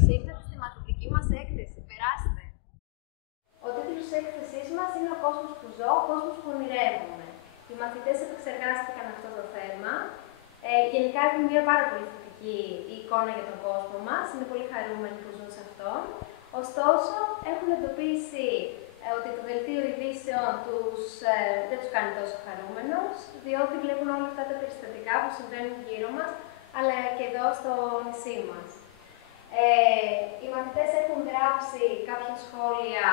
Καλώς ήρθατε στη μαθητική μας έκθεση. Περάστε! Ο τίτλος της έκθεσής μας είναι «Ο κόσμος που ζω, ο κόσμος που ονειρεύομαι». Οι μαθητές επεξεργάστηκαν αυτό το θέμα. Γενικά έχουν μια πάρα πολύ θετική εικόνα για τον κόσμο μας. Είναι πολύ χαρούμενοι που ζουν σε αυτόν. Ωστόσο, έχουν εντοπίσει ότι το δελτίο ειδήσεων δεν τους κάνει τόσο χαρούμενους, διότι βλέπουν όλα αυτά τα περιστατικά που συμβαίνουν γύρω μας, αλλά και εδώ στο νησί μας. Οι μαθητές έχουν γράψει κάποια σχόλια,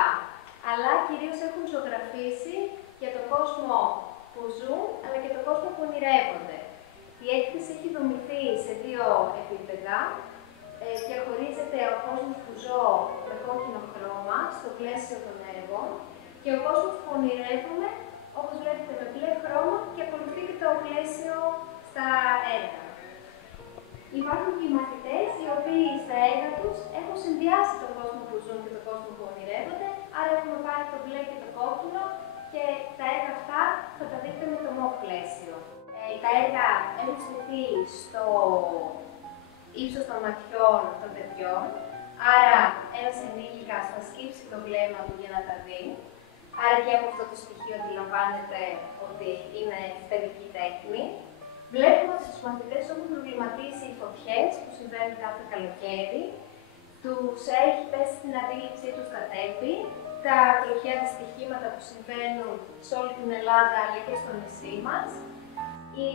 αλλά κυρίως έχουν ζωγραφίσει για τον κόσμο που ζουν, αλλά και τον κόσμο που ονειρεύονται. Η έκθεση έχει δομηθεί σε δύο επίπεδα. Διαχωρίζεται ο κόσμος που ζω με κόκκινο χρώμα στο πλαίσιο των έργων και ο κόσμος που ονειρεύομαι, όπως βλέπετε, με μπλε χρώμα και ακολουθεί και το πλαίσιο στα έργα. Υπάρχουν και οι μαθητές οι οποίοι στα έργα τους έχουν συνδυάσει τον κόσμο που ζουν και τον κόσμο που ονειρεύονται, άρα έχουμε πάρει το μπλε και το κόκκινο και τα έργα αυτά θα τα δείτε με το μοβ πλαίσιο. Τα έργα έχουν στηθεί στο ύψος των ματιών των παιδιών, άρα ένας ενήλικας θα σκύψει το βλέμμα του για να τα δει. Άρα και από αυτό το στοιχείο αντιλαμβάνεται ότι είναι παιδική τέχνη. Βλέπουμε ότι στους μαθητές έχουν προβληματίσει οι φωτιές που συμβαίνουν κάθε καλοκαίρι. Τους έχει πέσει στην αντίληψή τους τα τέμπη, τα τροχαία δυστυχήματα που συμβαίνουν σε όλη την Ελλάδα αλλά και στο νησί μας. Η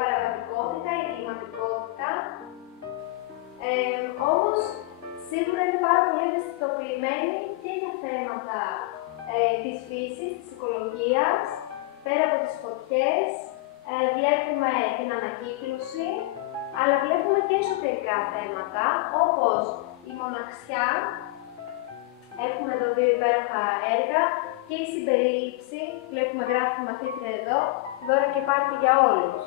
παραγωγικότητα, η κλιματικότητα. Όμως, σίγουρα είναι πάρα πολύ ευαισθητοποιημένοι και για θέματα της φύσης, της οικολογίας, πέρα από τις φωτιές. Βλέπουμε την ανακύκλωση, αλλά βλέπουμε και εσωτερικά θέματα, όπως η μοναξιά. Έχουμε εδώ δύο υπέροχα έργα και η συμπερίληψη. Βλέπουμε γράφει η μαθήτρια εδώ, δώρα και πάρτι για όλους.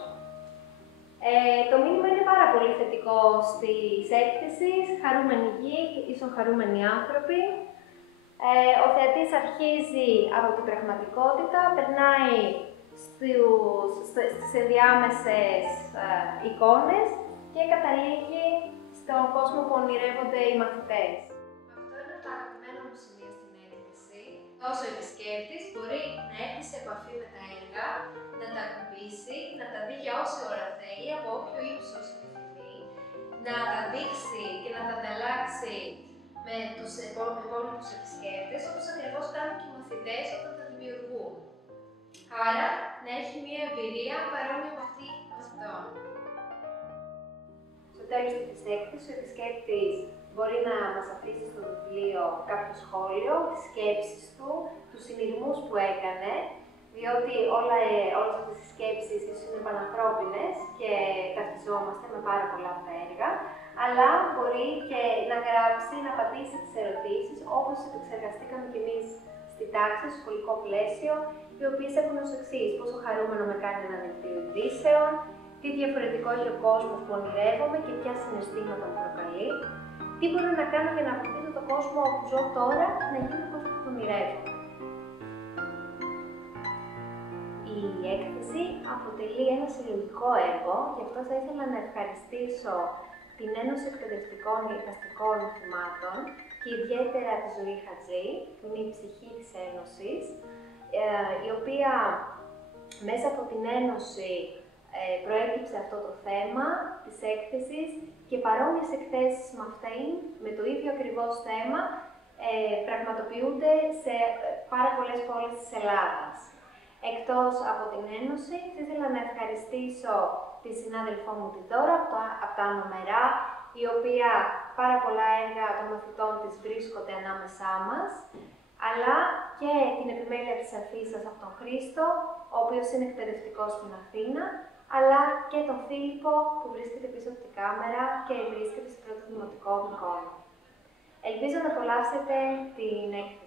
Το μήνυμα είναι πάρα πολύ θετικό στις έκθεσεις, χαρούμενη γη, ίσον χαρούμενοι άνθρωποι. Ο θεατής αρχίζει από την πραγματικότητα, περνάει στις ενδιάμεσες εικόνες και καταλήγει στον κόσμο που ονειρεύονται οι μαθητές. Αυτό είναι το αγαπημένο μου σημείο στην έκθεση. Όσο ο επισκέπτης μπορεί να έρθει σε επαφή με τα έργα, να τα ακουμπήσει, να τα δει για όση ώρα θέλει, από όποιο ύψος επιθυμεί, να τα δείξει και να τα ανταλλάξει με τους υπόλοιπους επισκέπτες, όπως ακριβώς κάνουν και οι μαθητές όταν τα δημιουργούν. Άρα, να έχει μια εμπειρία παρόμοια με αυτή αυτών. Στο τέλος της έκθεσης, ο επισκέπτης μπορεί να μας αφήσει στο βιβλίο κάποιο σχόλιο, τις σκέψεις του, τους συνειρμούς που έκανε, διότι όλες αυτές οι σκέψεις ίσως είναι πανανθρώπινες και ταυτιζόμαστε με πάρα πολλά από τα έργα, αλλά μπορεί και να γράψει, να απαντήσει τις ερωτήσεις, όπως επεξεργαστήκαμε κι εμείς στην τάξη, στο σχολικό πλαίσιο, οι οποίες έχουν ως εξής: πόσο χαρούμενο με κάνει ένα δελτίο ειδήσεων, τι διαφορετικό έχει ο κόσμος που ονειρεύομαι και ποια συναισθήματα μου προκαλεί, τι μπορώ να κάνω για να βοηθήσω τον κόσμο που ζω τώρα να γίνει ο κόσμος που ονειρεύομαι. Η έκθεση αποτελεί ένα συλλογικό έργο, γι' αυτό θα ήθελα να ευχαριστήσω την Ένωση Εκπαιδευτικών Εικαστικών Μαθημάτων και ιδιαίτερα τη Ζωή Χατζή, που είναι η ψυχή της Ένωσης, η οποία μέσα από την Ένωση προέκυψε αυτό το θέμα της έκθεσης και παρόμοιες εκθέσεις με αυτήν, με το ίδιο ακριβώς θέμα, πραγματοποιούνται σε πάρα πολλές πόλεις της Ελλάδας. Εκτός από την Ένωση, θα ήθελα να ευχαριστήσω τη συνάδελφό μου τη Δώρα από τα Άνω Μερά, η οποία πάρα πολλά έργα των μαθητών της βρίσκονται ανάμεσά μας, αλλά και την επιμέλεια της αφίσας από τον Χρήστο, ο οποίος είναι εκπαιδευτικός στην Αθήνα, αλλά και τον Φίλιππο που βρίσκεται πίσω από την κάμερα και βρίσκεται στο πρώτο δημοτικό εικόνα. Ελπίζω να απολαύσετε την έκθεση.